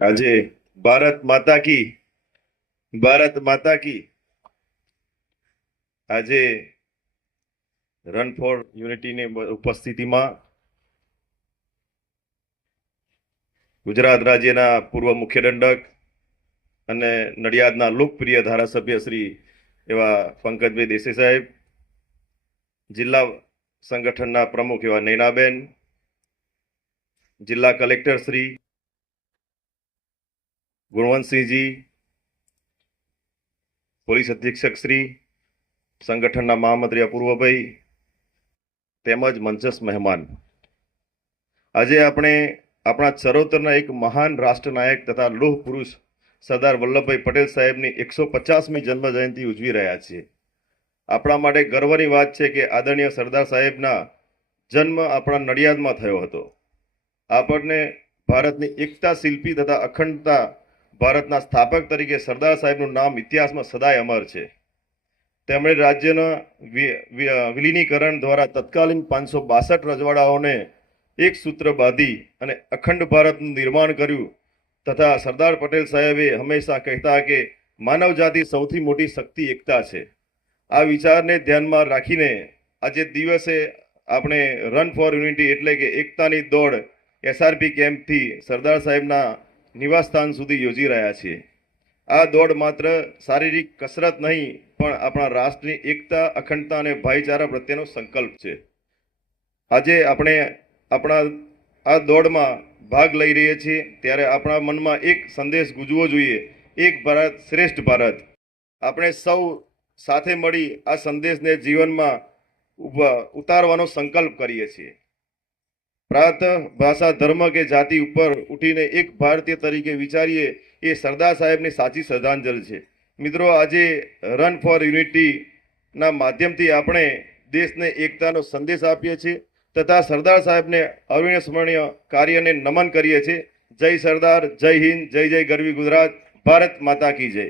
આજે ભારત માતા કી આજે રન ફોર યુનિટીની ઉપસ્થિતિમાં ગુજરાત રાજ્યના પૂર્વ મુખ્ય દંડક અને નડિયાદના લોકપ્રિય ધારાસભ્ય શ્રી એવા પંકજભાઈ દેસાઈ સાહેબ, જિલ્લા સંગઠનના પ્રમુખ એવા નૈનાબેન, જિલ્લા કલેક્ટર શ્રી ગુણવંતસિંહજી, પોલીસ અધિક્ષક શ્રી, સંગઠનના મહામંત્રી અપૂર્વભાઈ તેમજ મંચસ્થ મહેમાન, આજે આપણે આપણા ચરોતરના એક મહાન રાષ્ટ્રનાયક તથા લોહ પુરુષ સરદાર વલ્લભભાઈ પટેલ સાહેબની 150મી જન્મ જયંતિ ઉજવી રહ્યા છીએ. આપણા માટે ગર્વની વાત છે કે આદરણીય સરદાર સાહેબના જન્મ આપણા નડિયાદમાં થયો હતો. આપણને ભારતની એકતા શિલ્પી તથા અખંડતા ભારતના સ્થાપક તરીકે સરદાર સાહેબનું નામ ઇતિહાસમાં સદાય અમર છે. તેમણે રાજ્યના વિલીનીકરણ દ્વારા તત્કાલીન 562 રજવાડાઓને એક સૂત્ર બાંધી અને અખંડ ભારતનું નિર્માણ કર્યું તથા સરદાર પટેલ સાહેબે હંમેશા કહેતા કે માનવ જાતિ સૌથી મોટી શક્તિ એકતા છે. આ વિચારને ધ્યાનમાં રાખીને આજે દિવસે આપણે રન ફોર યુનિટી એટલે કે એકતાની દોડ SRP કેમ્પથી સરદાર સાહેબના નિવાસસ્થાન સુધી યોજી રહ્યા છીએ. આ દોડ માત્ર શારીરિક કસરત નહીં પણ આપણા રાષ્ટ્રની એકતા, અખંડતા અને ભાઈચારા પ્રત્યેનો સંકલ્પ છે. આજે આપણે આપણા આ દોડમાં ભાગ લઈ રહ્યા છીએ ત્યારે આપણા મનમાં એક સંદેશ ગુંજવો જોઈએ, એક ભારત શ્રેષ્ઠ ભારત. આપણે સૌ સાથે મળી આ સંદેશને જીવનમાં ઉતારવાનો સંકલ્પ કરીએ છીએ. પ્રાંત, ભાષા, ધર્મ કે જાતિ ઉપર ઉઠીને એક ભારતીય તરીકે વિચારીએ એ સરદાર સાહેબની સાચી શ્રદ્ધાંજલિ છે. મિત્રો, આજે રન ફોર યુનિટીના માધ્યમથી આપણે દેશને એકતાનો સંદેશ આપીએ છીએ તથા સરદાર સાહેબને અવિસ્મરણીય કાર્યને નમન કરીએ છીએ. જય સરદાર, જય હિન્દ, જય જય ગરવી ગુજરાત, ભારત માતા કી જય.